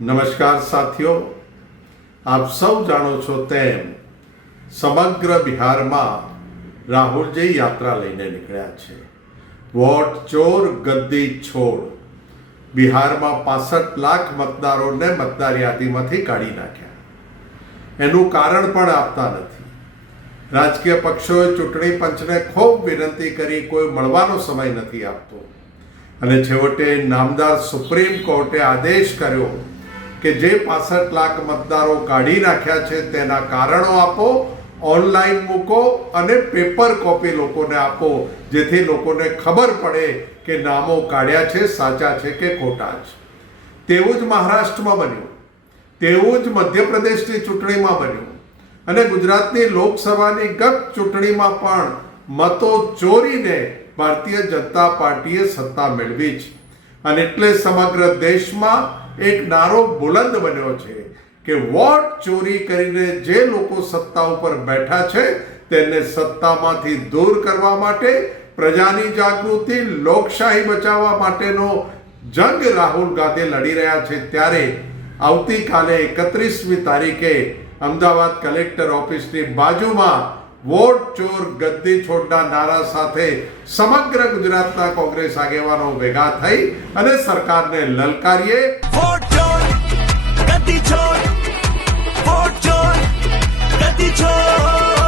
નમસ્કાર સાથીઓ, આપ સૌ જાણો છો તેમ સમગ્ર બિહારમાં રાહુલજી યાત્રા લઈને નીકળ્યા છે. વોટ ચોર ગદ્દી છોડ. બિહારમાં 65 લાખ મતદારોને મતદાર યાદીમાંથી કાઢી નાખ્યા. એનું કારણ પણ આપતા નથી. રાજકીય પક્ષોએ ચૂંટણી પંચને ખૂબ વિનંતી કરી, કોઈ મળવાનો સમય નથી આપતો અને છેવટે નામદાર સુપ્રીમ કોર્ટે આદેશ કર્યો કે જે 65 લાખ મતદારો કાઢી નાખ્યા છે તેના કારણો આપો, ઓનલાઈન મૂકો અને પેપર કોપી લોકોને આપો, જેથી લોકોને ખબર પડે કે નામો કાઢ્યા છે સાચા છે કે ખોટા છે. તેવું જ મહારાષ્ટ્રમાં બન્યું, તેવું જ મધ્યપ્રદેશની ચૂંટણીમાં બન્યું અને ગુજરાતની લોકસભાની ગત ચૂંટણીમાં પણ મતો ચોરીને ભારતીય જનતા પાર્ટીએ સત્તા મેળવી છે. અને એટલે સમગ્ર દેશમાં એક નારો બુલંદ બન્યો છે કે વોટ ચોરી કરીને જે લોકો સત્તા ઉપર બેઠા છે તેને સત્તામાંથી દૂર કરવા માટે, પ્રજાની જાગૃતિ, લોકશાહી બચાવવા માટેનો જંગ રાહુલ ગાંધી લડી રહ્યા છે. ત્યારે આવતીકાલે 31મી તારીખે અમદાવાદ કલેક્ટર ઓફિસની બાજુમાં વોટ ચોર ગદ્દી છોડના નારા સાથે સમગ્ર ગુજરાતના કોંગ્રેસ આગેવાનો ભેગા થઈ અને સરકારને લલકારીએ. વોટ ચોર ગદ્દી છોડ, વોટ ચોર ગદ્દી છોડ.